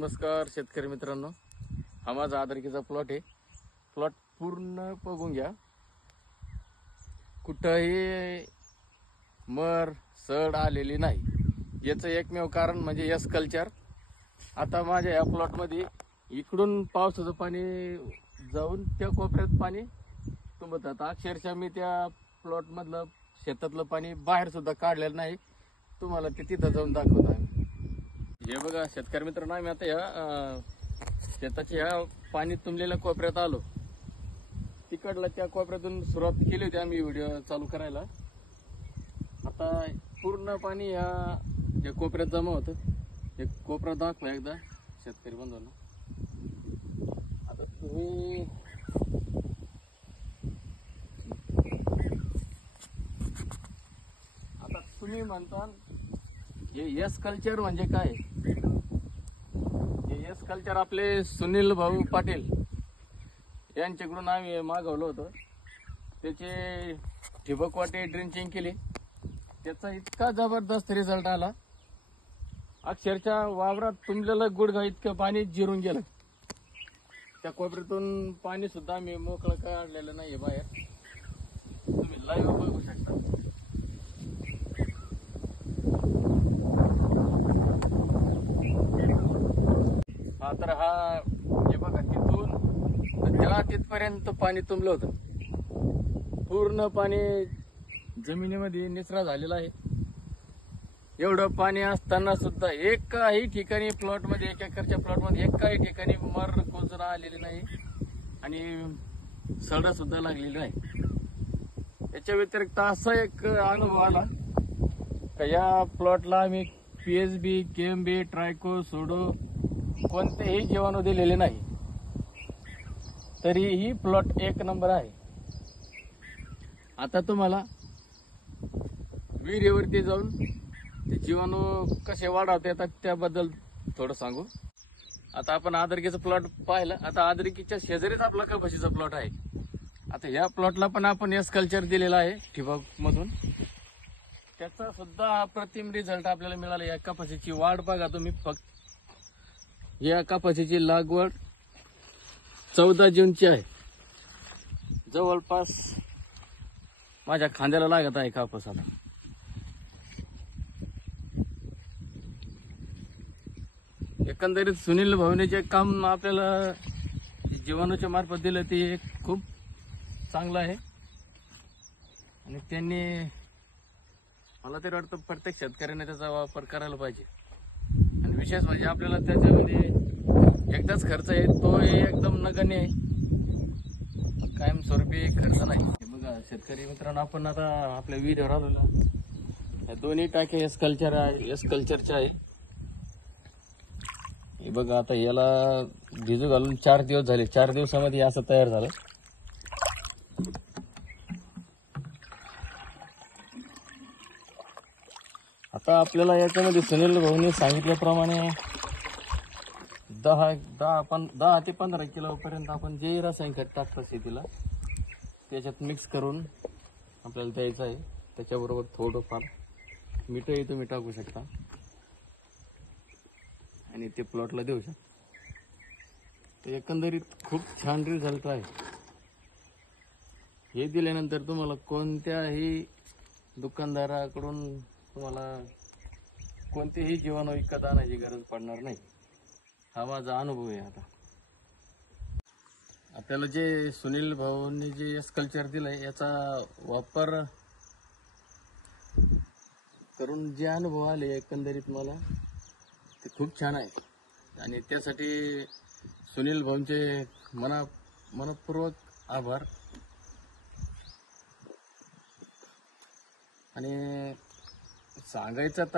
नमस्कार शेतकरी मित्रांनो, हा माझा आदरकीचा प्लॉट आहे. प्लॉट पूर्ण बघून घ्या. कुठंही मर सड आलेली नाही. याचं एकमेव कारण म्हणजे यस कल्चर. आता माझ्या या प्लॉटमध्ये इकडून पावसाचं पाणी जाऊन त्या कोपऱ्यात पाणी तुंबत जातं. अक्षरशः मी त्या प्लॉटमधलं शेतातलं पाणी बाहेर सुद्धा काढलेलं नाही. तुम्हाला ते तिथं जाऊन दाखवतो आहे. हे बघा शेतकरी मित्रांनो, आम्ही आता या शेताच्या ह्या पाणी तुंबलेल्या कोपऱ्यात आलो. तिकडला त्या कोपऱ्यातून सुरुवात केली होती आम्ही व्हिडिओ चालू करायला. आता पूर्ण पाणी या कोपऱ्यात जमा होतं. हे कोपरा दाखवा एकदा शेतकरी बंधूंना. आता तुम्ही म्हणता हे यस कल्चर म्हणजे काय? हे यस कल्चर आपले सुनील भाऊ पाटील यांच्याकडून आम्ही मागवलं होतं. त्याचे ठिबक वाटे ड्रिंचिंग केली. त्याचा इतका जबरदस्त रिझल्ट आला. अक्षरशः वावरात तुंबलेलं गुडघा इतकं पाणी जिरून गेलं. त्या कोपऱ्यातून पाणी सुद्धा आम्ही मोकळं काढलेलं नाही बाहेर. तुम्ही लाईव्ह बघू शकता. तर हे बघा, तिथून त्या तिथपर्यंत पाणी तुंबलं होतं. पूर्ण पाणी जमिनीमध्ये निचरा झालेला आहे. एवढं पाणी असताना सुद्धा एकाही ठिकाणी प्लॉटमध्ये, 1 एकरच्या प्लॉटमध्ये एकाही ठिकाणी मर कोजरा आलेली नाही आणि सडा सुद्धा लागलेली नाही. याच्या व्यतिरिक्त असा एक अनुभव आला का या प्लॉटला आम्ही PSB, KMB, ट्रायको, सोडो कोणतेही जीवाणू दिलेले नाही, तरीही प्लॉट 1 नंबर आहे. आता तुम्हाला विहिरीवरती जाऊन ते जीवाणू कसे वाढवता येतात त्याबद्दल थोडं सांगू. आता आपण आदरकीचा प्लॉट पाहिला. आता आदरकीच्या शेजारीच आपला कपाशीचा प्लॉट आहे. आता या प्लॉटला पण आपण यस कल्चर दिलेला आहे ठिबक मधून. त्याचा सुद्धा अप्रतिम रिझल्ट आपल्याला मिळाला. या कपाशीची वाढ बघा तुम्ही. फक्त या कपाशीची लागवड 14 जूनची आहे. जवळपास माझ्या खांद्याला लागत आहे कापूस. आता एकंदरीत सुनील भाऊने जे काम आपल्याला जीवाणूच्या मार्फत दिलं ते खूप चांगलं आहे. आणि त्यांनी, मला तरी वाटतं प्रत्येक शेतकऱ्याने त्याचा वापर करायला पाहिजे. आणि विशेष म्हणजे आपल्याला त्याच्यामध्ये एकदाच खर्च आहे, तो एकदम नगण्य आहे, कायमस्वरूपी खर्च नाही. बघा शेतकरी मित्रांनो, आपण आता आपल्या विहिरीवर आलेलो. या दोन्ही टाक्या यस कल्चरच्या आहे. हे बघा, आता याला भिजू घालून 4 दिवस झाले. 4 दिवसामध्ये असं तयार झालं. आता आपल्याला याच्यामध्ये सुनील भाऊनी सांगितल्याप्रमाणे 10 ते 15 किलो पर्यंत आपण जे रासायनिक खत टाकतो शेतीला, त्याच्यात मिक्स करून आपल्याला द्यायचं आहे. त्याच्याबरोबर थोडंफार मीठही तुम्ही टाकू शकता आणि ते प्लॉटला देऊ शकता. तर एकंदरीत खूप छान रिझल्ट आहे. हे दिल्यानंतर तुम्हाला कोणत्याही दुकानदाराकडून तुम्हाला कोणतेही जीवाणू विकत आणायची गरज पडणार नाही. हा माझा अनुभव आहे. आता आपल्याला जे सुनील भाऊंनी जे यस कल्चर दिलंय, याचा वापर करून जे अनुभव आले एकंदरीत मला ते खूप छान आहे. आणि त्यासाठी सुनील भाऊंचे मनपूर्वक आभार. आणि सांगायचं